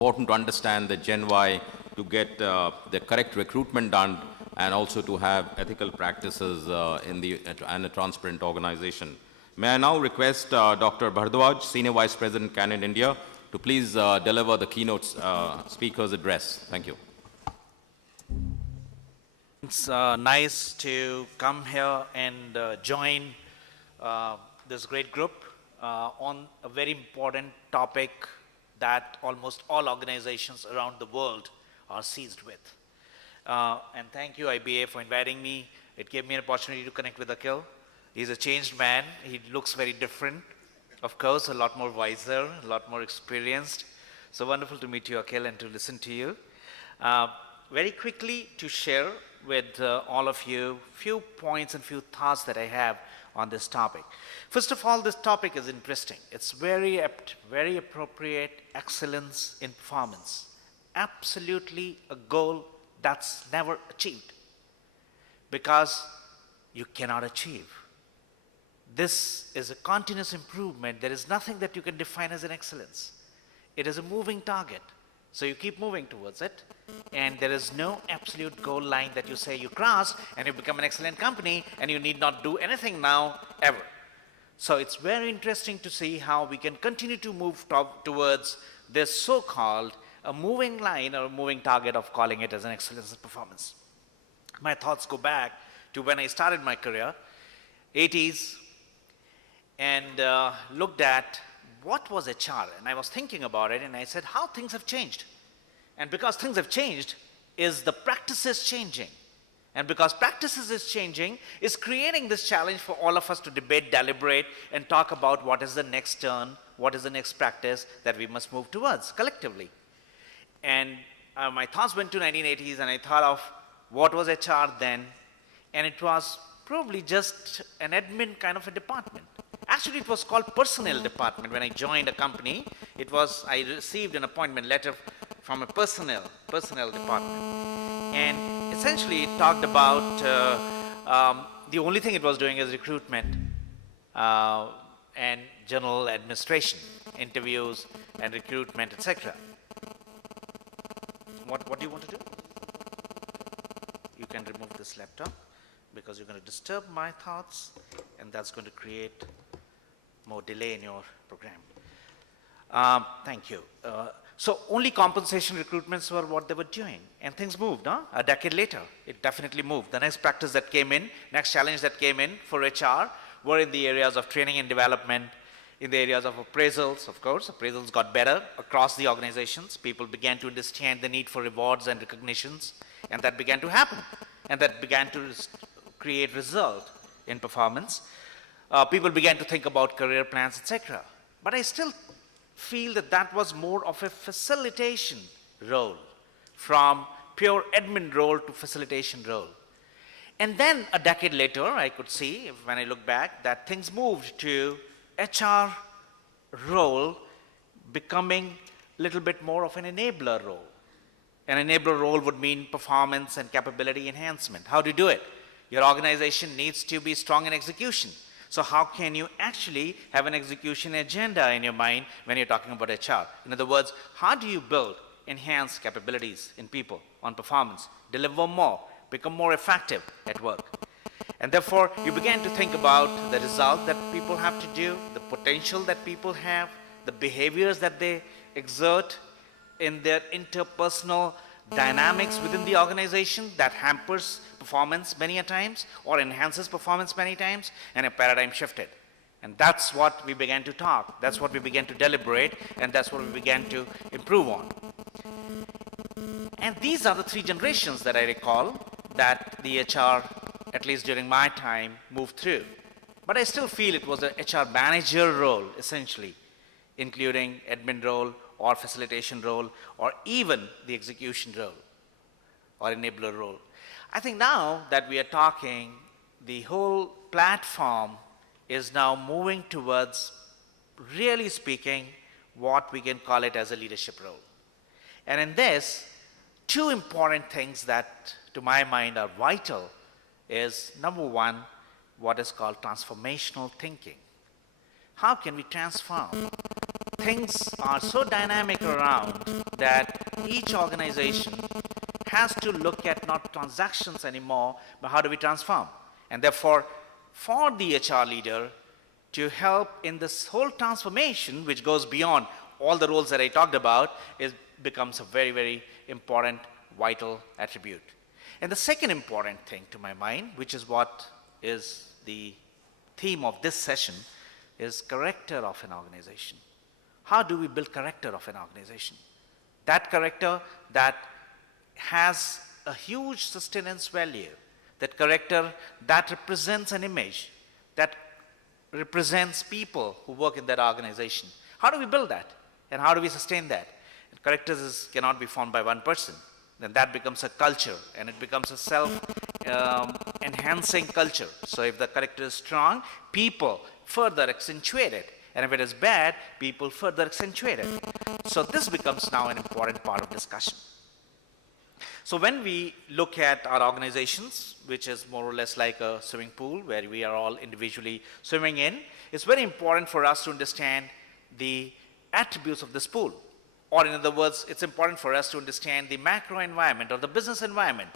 Important to understand the Gen Y to get the correct recruitment done and also to have ethical practices and a transparent organization. May I now request Dr. Bhardwaj, Senior Vice President, Canon India, to please deliver the keynote speaker's address. Thank you. It's nice to come here and join this great group on a very important topic that almost all organizations around the world are seized with. And thank you, IBA, for inviting me. It gave me an opportunity to connect with Akhil. He's a changed man. He looks very different. Of course, a lot more wiser, a lot more experienced. So wonderful to meet you, Akhil, and to listen to you. Very quickly to share with all of you few points and few thoughts that I have on this topic. First of all, this topic is interesting. It's very apt, very appropriate, excellence in performance. Absolutely a goal that's never achieved because you cannot achieve. This is a continuous improvement. There is nothing that you can define as an excellence. It is a moving target. So you keep moving towards it, and there is no absolute goal line that you say you cross and you become an excellent company and you need not do anything now ever. So it's very interesting to see how we can continue to move towards this so-called a moving line or a moving target of calling it as an excellence in performance. My thoughts go back to when I started my career, 80s, and looked at what was HR? And I was thinking about it and I said, how things have changed. And because things have changed, is the practices changing? And because practices is changing, is creating this challenge for all of us to debate, deliberate, and talk about what is the next turn, what is the next practice that we must move towards collectively. And my thoughts went to 1980s and I thought of what was HR then, and it was probably just an admin kind of a department. Actually, it was called personnel department. When I joined a company, I received an appointment letter from a personnel department. And essentially it talked about, the only thing it was doing is recruitment and general administration, interviews and recruitment, etc. What do you want to do? You can remove this laptop because you're going to disturb my thoughts and that's going to create more delay in your program. Thank you. So only compensation recruitments were what they were doing, and things moved. A decade later, it definitely moved. The next practice that came in, next challenge that came in for HR were in the areas of training and development, in the areas of appraisals. Of course, appraisals got better across the organizations. People began to understand the need for rewards and recognitions, and that began to happen, and that began to create result in performance. People began to think about career plans, etc. But I still feel that that was more of a facilitation role, from pure admin role to facilitation role. And then a decade later, I could see, when I look back, that things moved to HR role becoming a little bit more of an enabler role. An enabler role would mean performance and capability enhancement. How do you do it? Your organization needs to be strong in execution. So how can you actually have an execution agenda in your mind when you're talking about HR? In other words, how do you build enhanced capabilities in people on performance, deliver more, become more effective at work? And therefore, you began to think about the result that people have to do, the potential that people have, the behaviors that they exert in their interpersonal dynamics within the organization that hampers performance many a times or enhances performance many times, and a paradigm shifted. And that's what we began to talk, that's what we began to deliberate, and that's what we began to improve on. And these are the three generations that I recall that the HR, at least during my time, moved through. But I still feel it was an HR manager role, essentially, including admin role or facilitation role, or even the execution role or enabler role. I think now that we are talking, the whole platform is now moving towards, really speaking, what we can call it as a leadership role. And in this, two important things that, to my mind, are vital is, number one, what is called transformational thinking. How can we transform things are so dynamic around that each organization has to look at not transactions anymore, but how do we transform? And therefore, for the HR leader to help in this whole transformation, which goes beyond all the roles that I talked about, it becomes a very, very important, vital attribute. And the second important thing to my mind, which is what is the theme of this session, is character of an organization. How do we build character of an organization? That character that has a huge sustenance value, that character that represents an image, that represents people who work in that organization. How do we build that? And how do we sustain that? And characters cannot be formed by one person. Then that becomes a culture, and it becomes a self-enhancing culture. So if the character is strong, people further accentuate it. And if it is bad, people further accentuate it. So this becomes now an important part of discussion. So when we look at our organizations, which is more or less like a swimming pool where we are all individually swimming in, it's very important for us to understand the attributes of this pool. Or in other words, it's important for us to understand the macro environment or the business environment.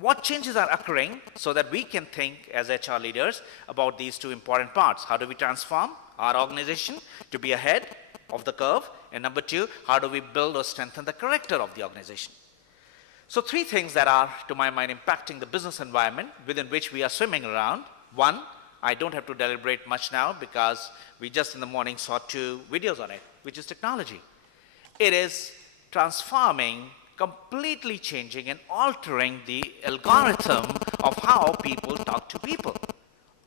What changes are occurring so that we can think as HR leaders about these two important parts. How do we transform our organization to be ahead of the curve? And number two, how do we build or strengthen the character of the organization? So three things that are, to my mind, impacting the business environment within which we are swimming around. One, I don't have to deliberate much now because we just in the morning saw 2 videos on it, which is technology. It is transforming, completely changing and altering the algorithm of how people talk to people,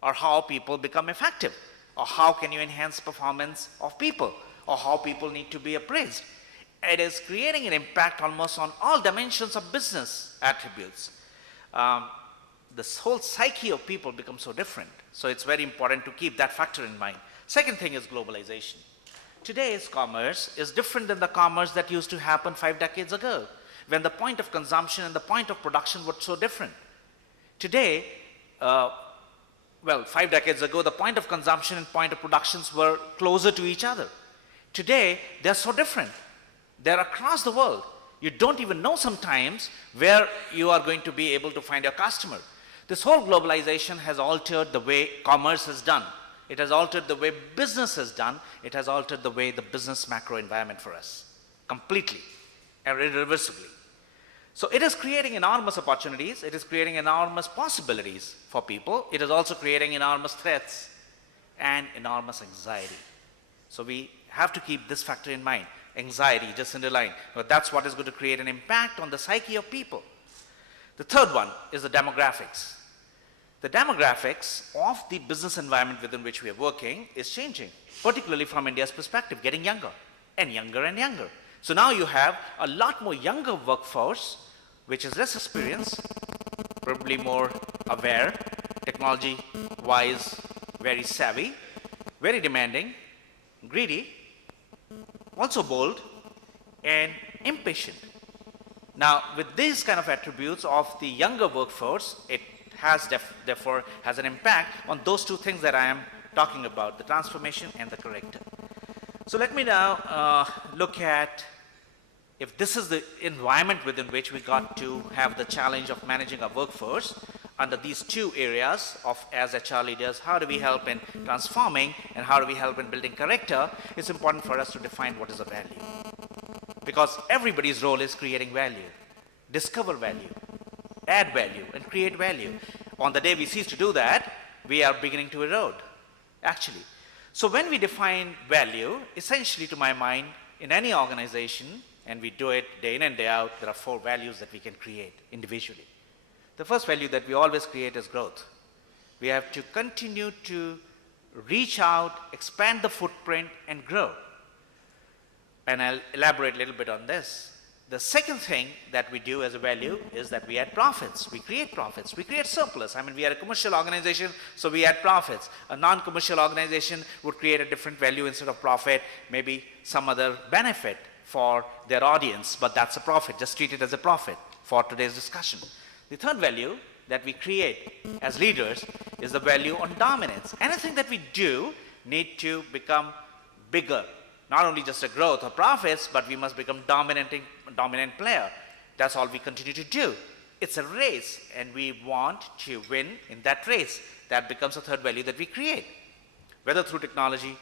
or how people become effective, or how can you enhance performance of people, or how people need to be appraised. It is creating an impact almost on all dimensions of business attributes. This whole psyche of people becomes so different. So it's very important to keep that factor in mind. Second thing is globalization. Today's commerce is different than the commerce that used to happen 5 decades ago, when the point of consumption and the point of production were so different. Today, 5 decades ago, the point of consumption and point of productions were closer to each other. Today, they're so different. They're across the world. You don't even know sometimes where you are going to be able to find your customer. This whole globalization has altered the way commerce is done. It has altered the way business is done. It has altered the way the business macro environment for us, completely and irreversibly. So it is creating enormous opportunities. It is creating enormous possibilities for people. It is also creating enormous threats and enormous anxiety. So we have to keep this factor in mind. Anxiety, just underline. But that's what is going to create an impact on the psyche of people. The third one is the demographics. The demographics of the business environment within which we are working is changing, particularly from India's perspective, getting younger and younger and younger. So now you have a lot more younger workforce, which is less experienced, probably more aware, technology-wise very savvy, very demanding, greedy, also bold, and impatient. Now, with these kind of attributes of the younger workforce, it has therefore has an impact on those two things that I am talking about, the transformation and the character. So let me now look at if this is the environment within which we got to have the challenge of managing our workforce under these two areas of as HR leaders, how do we help in transforming and how do we help in building character, it's important for us to define what is a value. Because everybody's role is creating value, discover value, add value, and create value. On the day we cease to do that, we are beginning to erode, actually. So when we define value, essentially to my mind, in any organization, and we do it day in and day out, there are 4 values that we can create individually. The first value that we always create is growth. We have to continue to reach out, expand the footprint, and grow. And I'll elaborate a little bit on this. The second thing that we do as a value is that we add profits. We create profits. We create surplus. I mean, we are a commercial organization, so we add profits. A non-commercial organization would create a different value instead of profit, maybe some other benefit for their audience, but that's a profit. Just treat it as a profit for today's discussion. The third value that we create as leaders is the value on dominance. Anything that we do need to become bigger not only just a growth or profits, but we must become dominant player. That's all we continue to do. It's a race, and we want to win in that race. That becomes a third value that we create. Whether through technology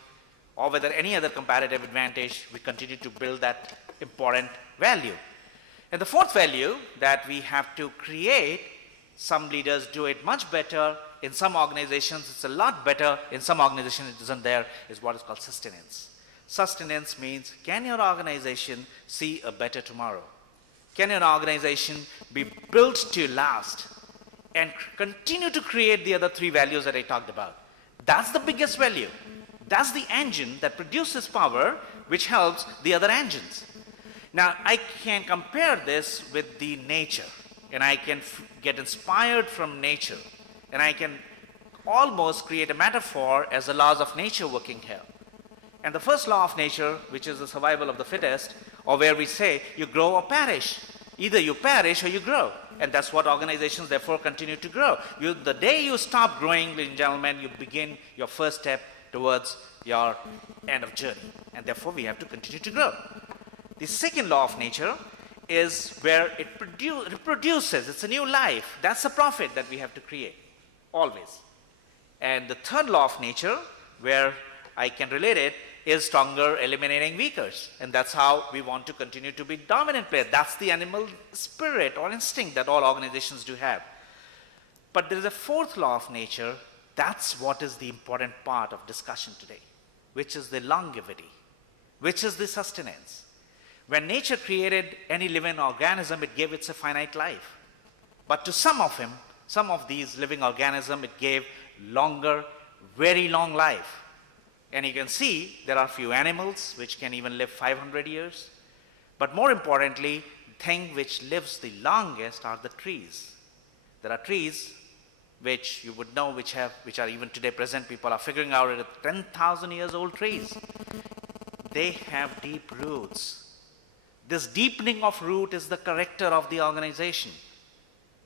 or whether any other comparative advantage, we continue to build that important value. And the fourth value that we have to create, some leaders do it much better. In some organizations, it's a lot better. In some organizations, it isn't there, is what is called sustenance. Sustenance means, can your organization see a better tomorrow? Can your organization be built to last and continue to create the other three values that I talked about? That's the biggest value. That's the engine that produces power, which helps the other engines. Now, I can compare this with the nature, and I can get inspired from nature, and I can almost create a metaphor as the laws of nature working here. And the first law of nature, which is the survival of the fittest, or where we say you grow or perish. Either you perish or you grow. And that's what organizations therefore continue to grow. The day you stop growing, ladies and gentlemen, you begin your first step towards your end of journey. And therefore we have to continue to grow. The second law of nature is where it reproduces. It's a new life. That's the profit that we have to create, always. And the third law of nature, where I can relate it, is stronger eliminating weakers. And that's how we want to continue to be dominant players. That's the animal spirit or instinct that all organizations do have. But there is a fourth law of nature. That's what is the important part of discussion today, which is the longevity, which is the sustenance. When nature created any living organism, it gave it a finite life. But to some of these living organisms, it gave longer, very long life. And you can see there are few animals which can even live 500 years. But more importantly, the thing which lives the longest are the trees. There are trees which you would know which are even today present. People are figuring out it 10,000 years old trees. They have deep roots. This deepening of root is the character of the organization.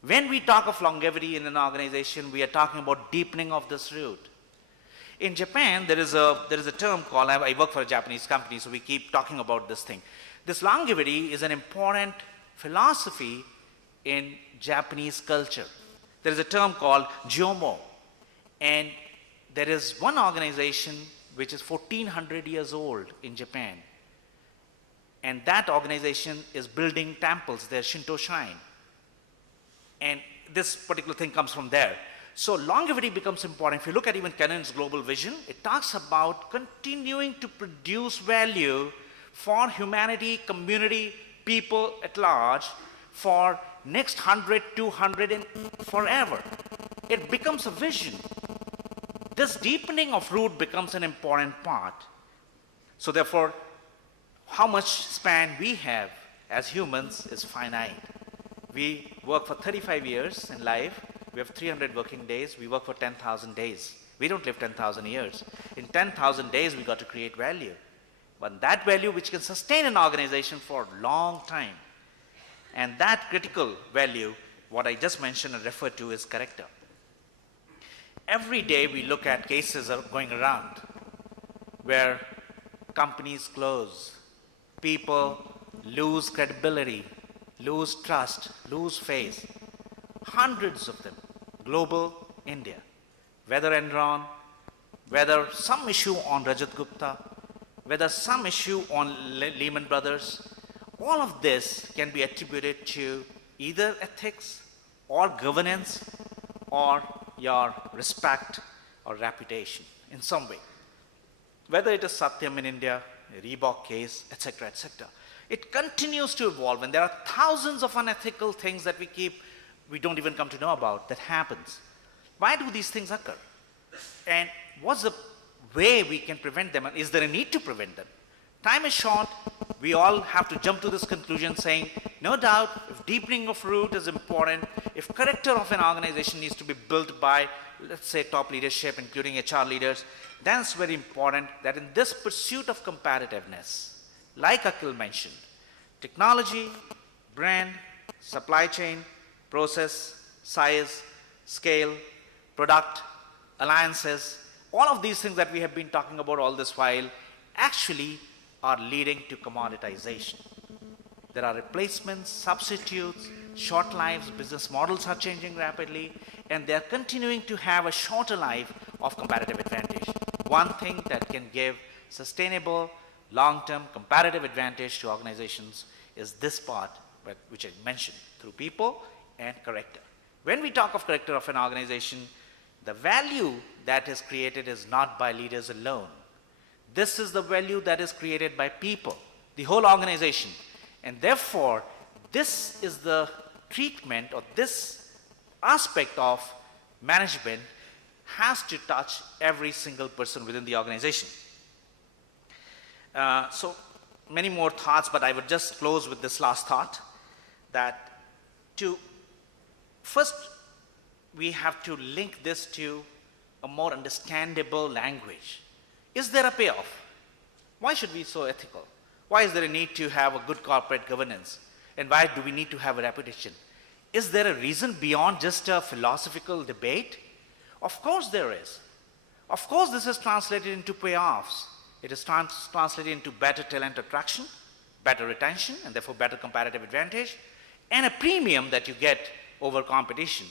When we talk of longevity in an organization, we are talking about deepening of this root. In Japan, there is a term called, I work for a Japanese company, so we keep talking about this thing. This longevity is an important philosophy in Japanese culture. There is a term called Jomo. And there is one organization which is 1400 years old in Japan. And that organization is building temples, their Shinto shrine. And this particular thing comes from there. So longevity becomes important. If you look at even Kenan's global vision, it talks about continuing to produce value for humanity, community, people at large for next 100, 200, and forever. It becomes a vision. This deepening of root becomes an important part. So therefore, how much span we have as humans is finite. We work for 35 years in life. We have 300 working days. We work for 10,000 days. We don't live 10,000 years. In 10,000 days, we got to create value. But that value which can sustain an organization for a long time. And that critical value, what I just mentioned and referred to, is character. Every day we look at cases going around where companies close, people lose credibility, lose trust, lose faith. Hundreds of them, global, India. Whether Enron, whether some issue on Rajat Gupta, whether some issue on Lehman Brothers, all of this can be attributed to either ethics or governance or your respect or reputation in some way. Whether it is Satyam in India, a Reebok case, etc., etc. It continues to evolve, and there are thousands of unethical things that we don't even come to know about that happens. Why do these things occur? And what's the way we can prevent them? And is there a need to prevent them? Time is short. We all have to jump to this conclusion saying, no doubt, if deepening of root is important, if character of an organization needs to be built by, let's say, top leadership, including HR leaders, then it's very important that in this pursuit of competitiveness, like Akhil mentioned, technology, brand, supply chain, process, size, scale, product, alliances, all of these things that we have been talking about all this while actually are leading to commoditization. There are replacements, substitutes, short lives, business models are changing rapidly, and they are continuing to have a shorter life of comparative advantage. One thing that can give sustainable, long-term comparative advantage to organizations is this part, which I mentioned, through people and character. When we talk of character of an organization, the value that is created is not by leaders alone. This is the value that is created by people, the whole organization. And therefore, this is the treatment, or this aspect of management has to touch every single person within the organization. So many more thoughts, but I would just close with this last thought, that first we have to link this to a more understandable language. Is there a payoff? Why should we be so ethical? Why is there a need to have a good corporate governance? And why do we need to have a reputation? Is there a reason beyond just a philosophical debate? Of course there is. Of course this is translated into payoffs. It is translated into better talent attraction, better retention, and therefore better comparative advantage, and a premium that you get over competition.